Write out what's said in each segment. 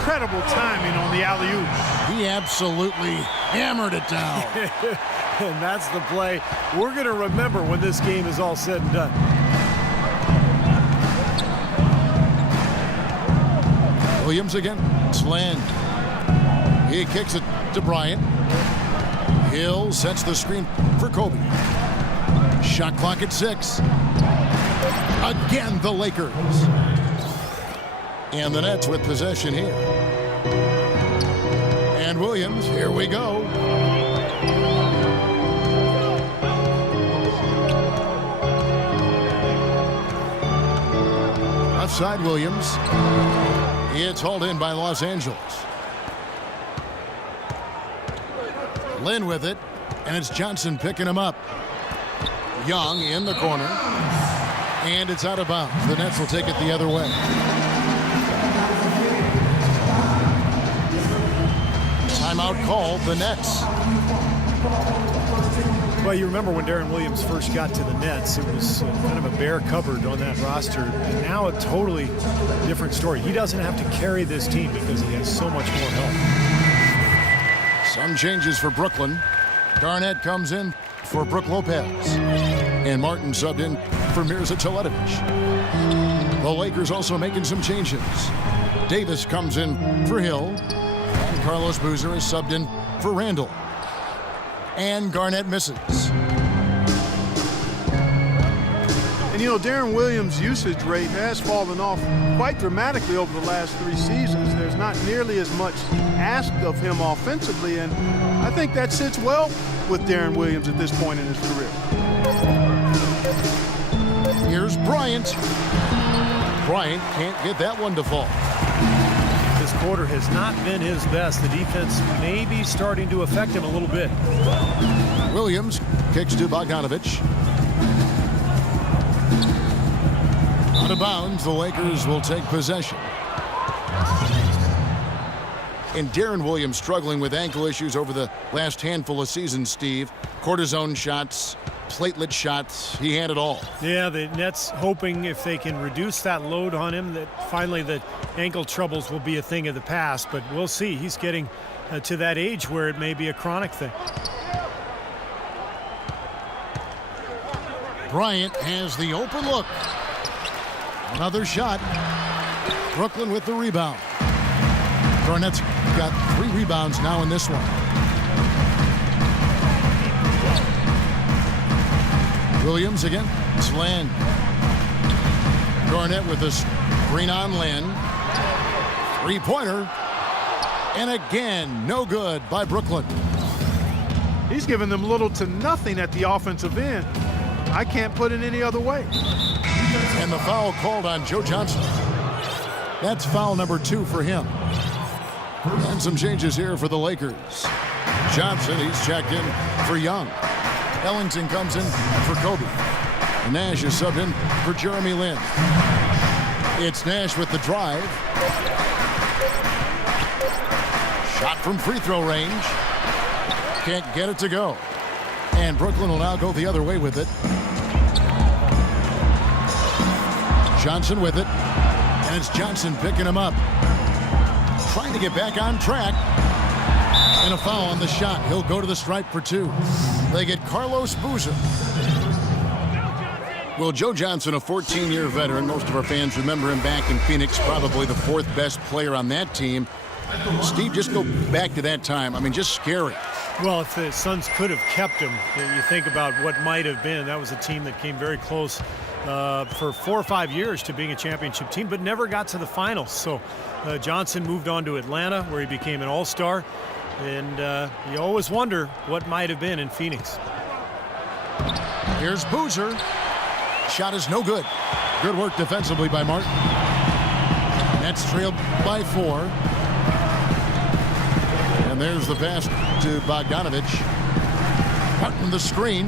incredible timing on the alley-oop. He absolutely hammered it down. And that's the play we're going to remember when this game is all said and done. Williams again. Sland. He kicks it to Bryant. Hill sets the screen for Kobe. Shot clock at 6. Again, the Lakers. And the Nets with possession here. And Williams, here we go. Offside Williams. It's hauled in by Los Angeles. Lynn with it, and it's Johnson picking him up. Young in the corner, and it's out of bounds. The Nets will take it the other way. Timeout called, the Nets. Well, you remember when Darren Williams first got to the Nets, it was kind of a bare cupboard on that roster. And now a totally different story. He doesn't have to carry this team because he has so much more help. Some changes for Brooklyn. Garnett comes in for Brook Lopez. And Martin subbed in for Mirza Teletovic. The Lakers also making some changes. Davis comes in for Hill. And Carlos Boozer is subbed in for Randall. And Garnett misses. And, you know, Darren Williams' usage rate has fallen off quite dramatically over the last 3 seasons. There's not nearly as much asked of him offensively, and I think that sits well with Darren Williams at this point in his career. Here's Bryant. Bryant can't get that one to fall. This quarter has not been his best. The defense may be starting to affect him a little bit. Williams kicks to Bogdanovich. Out of bounds, the Lakers will take possession. And Darren Williams struggling with ankle issues over the last handful of seasons, Steve. Cortisone shots, platelet shots, he had it all. Yeah, the Nets hoping if they can reduce that load on him that finally the ankle troubles will be a thing of the past, but we'll see. He's getting to that age where it may be a chronic thing. Bryant has the open look. Another shot. Brooklyn with the rebound. Garnett's got 3 rebounds now in this one. Williams again. It's Land. Garnett with this screen on Lynn. 3-pointer. And again, no good by Brooklyn. He's given them little to nothing at the offensive end. I can't put it any other way. And the foul called on Joe Johnson. That's foul number 2 for him. And some changes here for the Lakers. Johnson, he's checked in for Young. Ellington comes in for Kobe. Nash is subbed in for Jeremy Lin. It's Nash with the drive. Shot from free throw range. Can't get it to go. And Brooklyn will now go the other way with it. Johnson with it. And it's Johnson picking him up. Trying to get back on track. And a foul on the shot. He'll go to the stripe for 2. They get Carlos Boozer. Well, Joe Johnson, a 14-year veteran. Most of our fans remember him back in Phoenix, probably the 4th best player on that team. Steve, just go back to that time. I mean, just scary. Well, if the Suns could have kept him, you think about what might have been. That was a team that came very close for 4 or 5 years to being a championship team, but never got to the finals. So Johnson moved on to Atlanta, where he became an all-star. And you always wonder what might have been in Phoenix. Here's Boozer. Shot is no good. Good work defensively by Martin. Nets trailed by 4. And there's the pass to Bogdanovich. Martin the screen.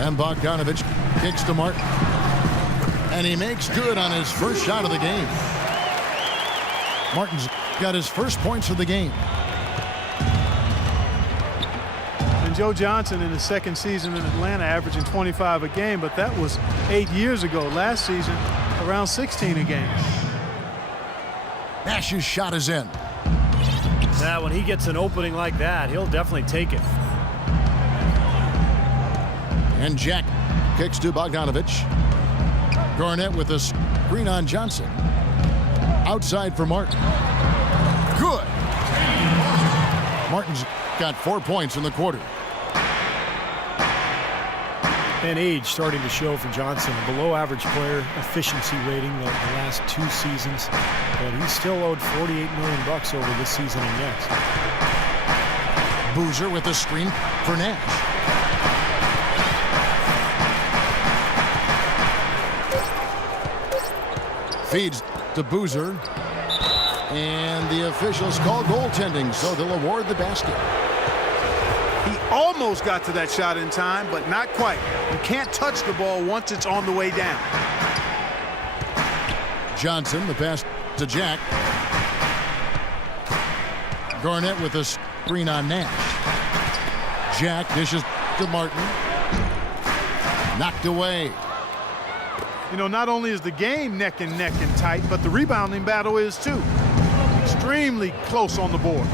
And Bogdanovich kicks to Martin. And he makes good on his first shot of the game. Martin's got his first points of the game. And and Joe Johnson in his second season in Atlanta averaging 25 a game, but that was 8 years ago. Last season, around 16 a game. Nash's shot is in. Yeah, when he gets an opening like that, he'll definitely take it. And Jack kicks to Bogdanovich. Garnett with a screen on Johnson. Outside for Martin. Good. Martin's got 4 points in the quarter. And age starting to show for Johnson. A below-average player efficiency rating the last 2 seasons. But he's still owed $48 million over this season and next. Boozer with a screen for Nash. Feeds to Boozer. And the officials call goaltending, so they'll award the basket. He almost got to that shot in time, but not quite. You can't touch the ball once it's on the way down. Johnson, the pass to Jack. Garnett with a screen on Nash. Jack dishes to Martin. Knocked away. You know, not only is the game neck and tight, but the rebounding battle is too. Extremely close on the board.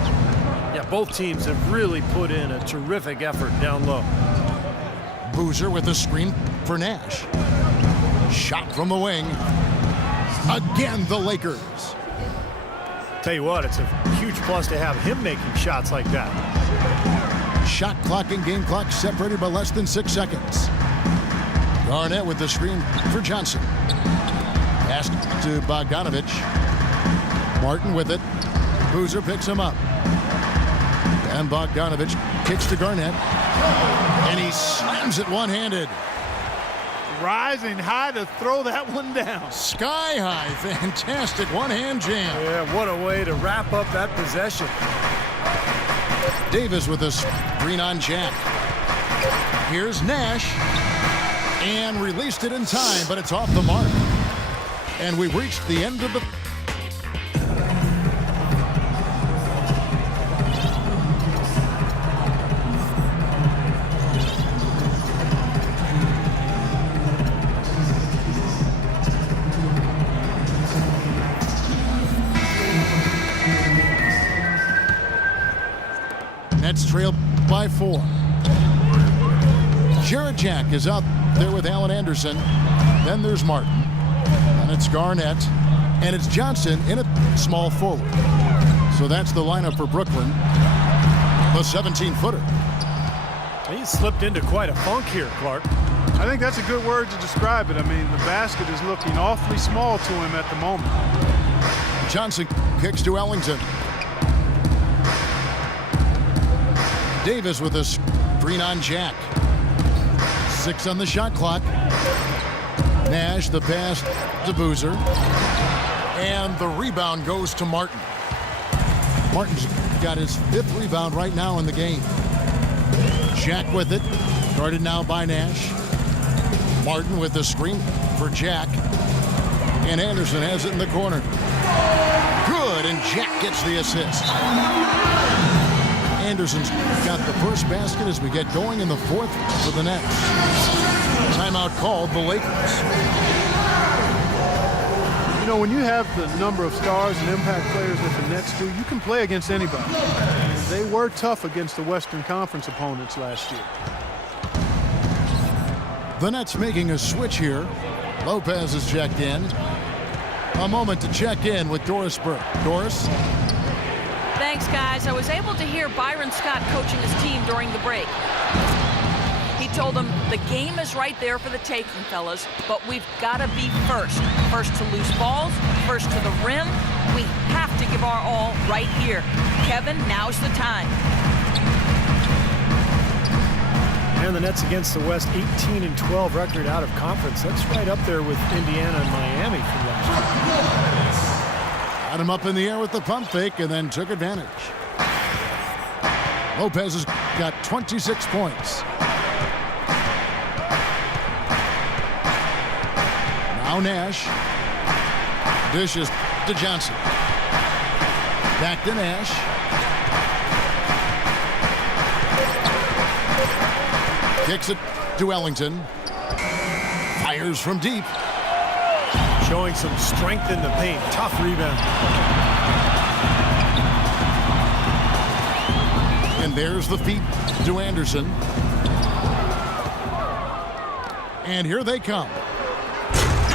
Yeah, both teams have really put in a terrific effort down low. Boozer with a screen for Nash. Shot from the wing. Again, the Lakers. Tell you what, it's a huge plus to have him making shots like that. Shot clock and game clock separated by less than 6 seconds. Garnett with the screen for Johnson. Pass to Bogdanovich. Martin with it. Boozer picks him up. And Bogdanovich kicks to Garnett. And he slams it one-handed. Rising high to throw that one down. Sky high. Fantastic one-hand jam. Yeah, what a way to wrap up that possession. Davis with a screen on Jack. Here's Nash. And released it in time, but it's off the mark. And we've reached the end of the... Nets trail by 4. Jarrett Jack is out there with Alan Anderson. Then there's Martin. And it's Garnett. And it's Johnson in a small forward. So that's the lineup for Brooklyn. The 17-footer. He slipped into quite a funk here, Clark. I think that's a good word to describe it. I mean, the basket is looking awfully small to him at the moment. Johnson kicks to Ellington. Davis with a screen on Jack. 6 on the shot clock. Nash, the pass to Boozer. And the rebound goes to Martin. Martin's got his 5th rebound right now in the game. Jack with it. Guarded now by Nash. Martin with the screen for Jack. And Anderson has it in the corner. Good, and Jack gets the assist. Anderson's got the first basket as we get going in the 4th for the Nets. Timeout called the Lakers. You know, when you have the number of stars and impact players that the Nets do, you can play against anybody. And they were tough against the Western Conference opponents last year. The Nets making a switch here. Lopez is checked in. A moment to check in with Doris Burke. Doris? Thanks, guys. I was able to hear Byron Scott coaching his team during the break. He told them the game is right there for the taking, fellas, but we've got to be first. First to loose balls, first to the rim. We have to give our all right here. Kevin, now's the time. And the Nets against the West, 18-12 record out of conference. That's right up there with Indiana and Miami from last year. Got him up in the air with the pump fake and then took advantage. Lopez has got 26 points. Now Nash. Dishes to Johnson. Back to Nash. Kicks it to Ellington. Fires from deep. Showing some strength in the paint. Tough rebound. And there's the feed to Anderson. And here they come.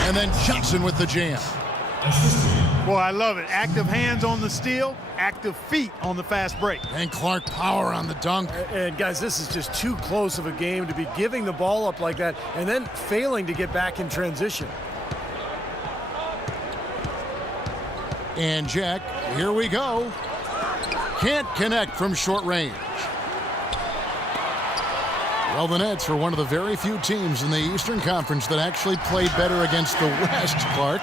And then Johnson with the jam. Boy, I love it. Active hands on the steal, active feet on the fast break. And Clark power on the dunk. And guys, this is just too close of a game to be giving the ball up like that and then failing to get back in transition. And Jack, here we go. Can't connect from short range. Well, the Nets are one of the very few teams in the Eastern Conference that actually played better against the West, Clark,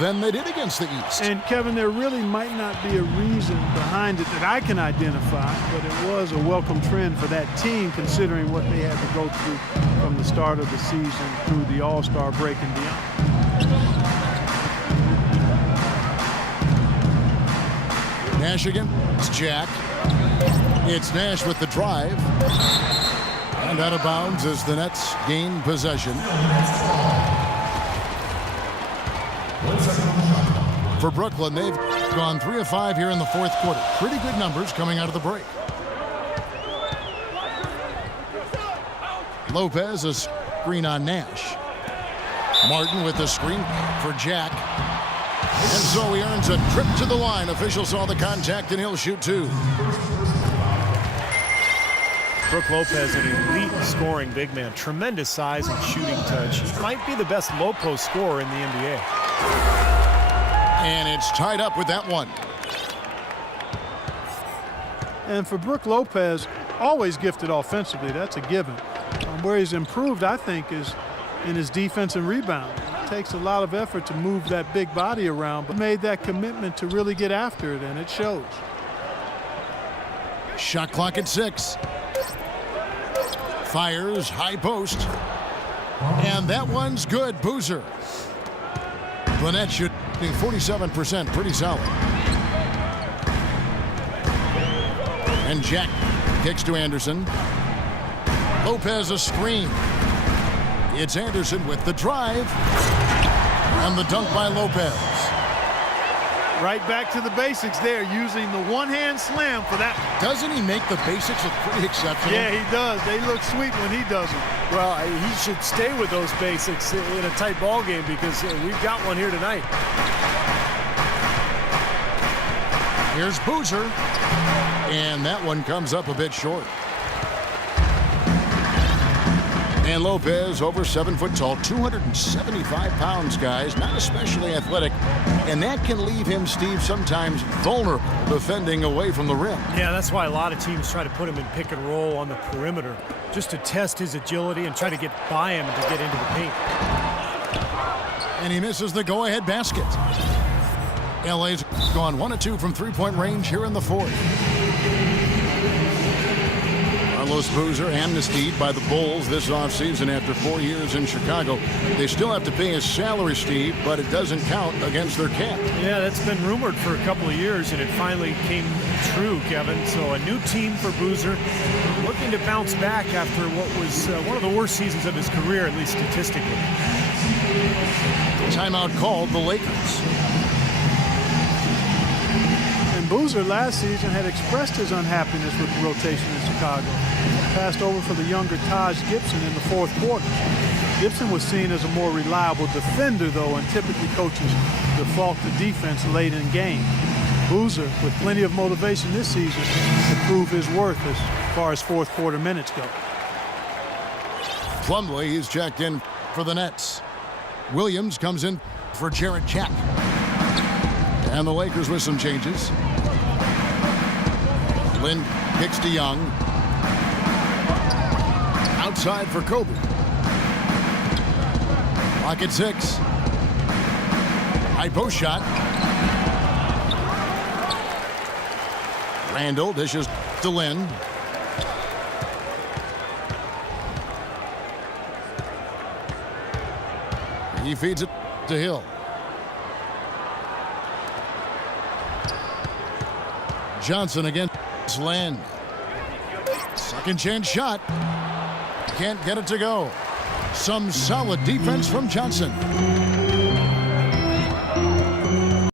than they did against the East. And Kevin, there really might not be a reason behind it that I can identify, but it was a welcome trend for that team considering what they had to go through from the start of the season through the All-Star break and beyond. Nash again. It's Jack. It's Nash with the drive. And out of bounds as the Nets gain possession. For Brooklyn, they've gone 3 of 5 here in the fourth quarter. Pretty good numbers coming out of the break. Lopez, a screen on Nash. Martin with the screen for Jack. And so he earns a trip to the line. Officials saw the contact, and he'll shoot 2. Brook Lopez, an elite scoring big man. Tremendous size and shooting touch. He might be the best low post scorer in the NBA. And it's tied up with that one. And for Brook Lopez, always gifted offensively. That's a given. Where he's improved, I think, is in his defense and rebound. It takes a lot of effort to move that big body around, but made that commitment to really get after it, and it shows. Shot clock at 6. Fires, high post. And that one's good. Boozer. The Nets should be 47%, pretty solid. And Jack kicks to Anderson. Lopez a screen. It's Anderson with the drive. And the dunk by Lopez. Right back to the basics there, using the one-hand slam for that. Doesn't he make the basics look pretty exceptional? Yeah, he does. They look sweet when he does them. Well, he should stay with those basics in a tight ball game because we've got one here tonight. Here's Boozer. And that one comes up a bit short. And Lopez, over 7 foot tall, 275 pounds, guys, not especially athletic. And that can leave him, Steve, sometimes vulnerable defending away from the rim. Yeah, that's why a lot of teams try to put him in pick and roll on the perimeter, just to test his agility and try to get by him and to get into the paint. And he misses the go-ahead basket. LA's gone 1 of 2 from three-point range here in the fourth. Carlos Boozer amnestied by the Bulls this offseason after 4 years in Chicago. They still have to pay his salary, Steve, but it doesn't count against their cap. Yeah, that's been rumored for a couple of years, and it finally came true, Kevin. So a new team for Boozer, looking to bounce back after what was one of the worst seasons of his career, at least statistically. Timeout called the Lakers. And Boozer last season had expressed his unhappiness with the rotation in Chicago. Passed over for the younger Taj Gibson in the fourth quarter. Gibson was seen as a more reliable defender, though, and typically coaches default to defense late in game. Boozer, with plenty of motivation this season, to prove his worth as far as fourth quarter minutes go. Plumlee, he's checked in for the Nets. Williams comes in for Jarrett Jack. And the Lakers with some changes. Lynn kicks to Young. Outside for Kobe. Clock at 6. High post shot. Randall dishes to Lynn. He feeds it to Hill. Johnson against Lynn. Second chance shot. Can't get it to go. Some solid defense from Johnson.